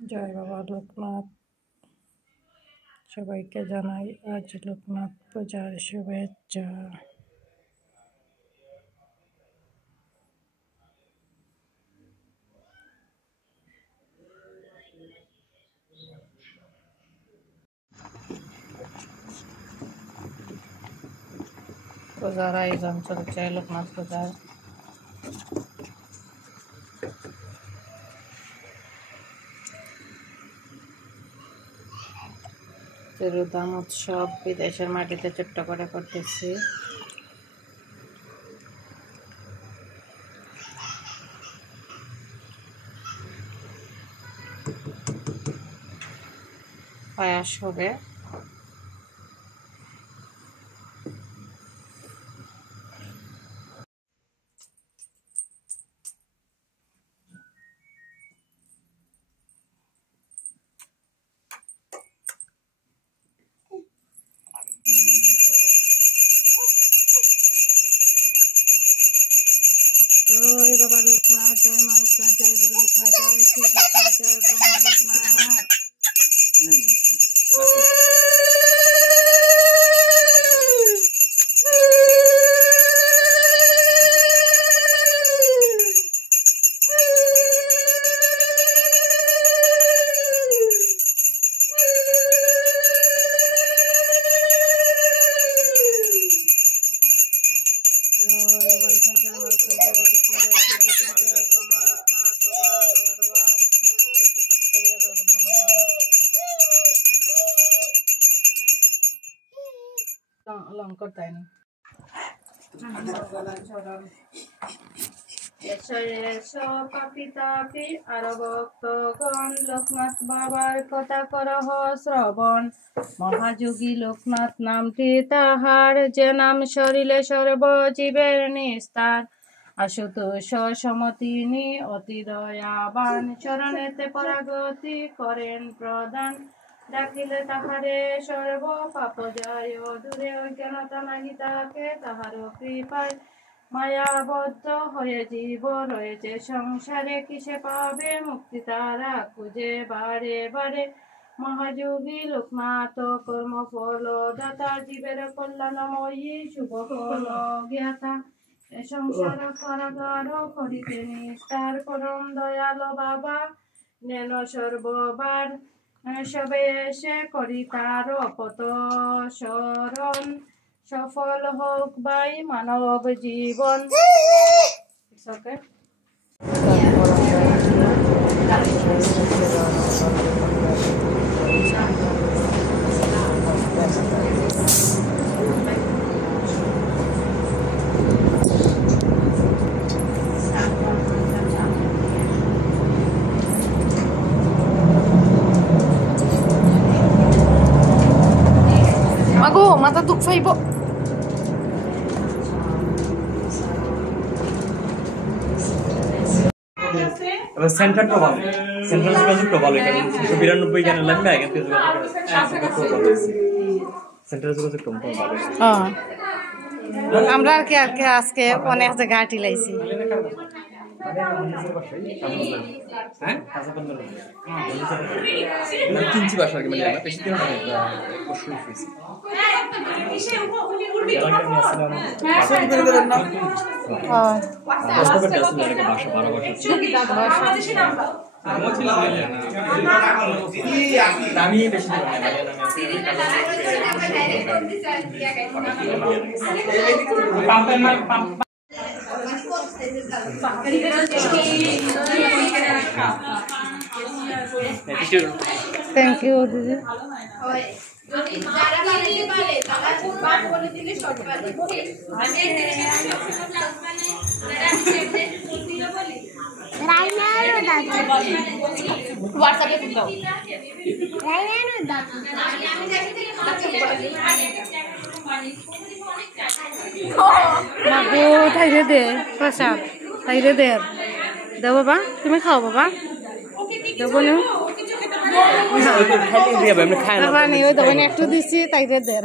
জয় বাবা লোকনাথ। সবাইকে জানাই আজ লোকনাথ পূজার শুভেচ্ছা। পূজার আয়োজন চলছে লোকনাথ পূজার। তিরুধাম উৎসব বিদেশের মাটিতে ছোট্ট করে করতেছি। পায়াস হবে। জয় বাবা লোকনাথ, জয় মা লোকনাথ, জয় গুরু লোকনাথ, জয় শ্রী লোকনাথ, জয় ব্রহ্মা লোকনাথ। অলঙ্কার তাই না। পাপিতাপি আর ভক্তগণ লোকনাথ বাবার কথা করহ শ্রবণ। মহাযোগী লোকনাথ নামটি তাহার, যে নাম শরীরে সর্বজীবের নিস্তার। আশুতোষ সমতিনি অতি দয়াবান, চরণেতে পরাগতি করেন প্রদান। ডাকিলে তাহারে সর্ব পাপ যায় দূরে, অজ্ঞানতা নাহি তাকে তাহার কৃপায়। মায়াবদ্ধ হয়ে জীব রয়েছে সংসারে, কিসে পাবে মুক্তি তারা খুঁজে বারে বারে। মহাযোগী লোকনাথ কর্ম ফল দাতা, জীবের কল্যাণময়ী শুভ ফল জ্ঞাতা। এ সংসার কারাগার করিতে নিস্তার, পরম দয়াল বাবা নেন সর্ববার। সবে এসে করি তার পত শরণ, সফল হোক বাই মানব জীবন। মাগো মাথা দুঃখ ফাইব। সেন্টার তো ভালো, সেন্টার যোগাযোগ তো ভালো। এখানে 92 গানে লাগবে, এখান থেকে সেন্টার যোগাযোগ তো ভালো। আমরা আর কি আজকে অনেক জায়গা আটি লাইছি। কিনছি বাসা মানে বেশি দিন হয় না, বছর হয়েছে। আমি বেশি থ্যাংক ইউ দিদি। তাইরে দে প্রসাদ, তাইরে দে দেও বাবা, তুমি খাও বাবা, দেবো না একটু দিচ্ছি তাইরে দে।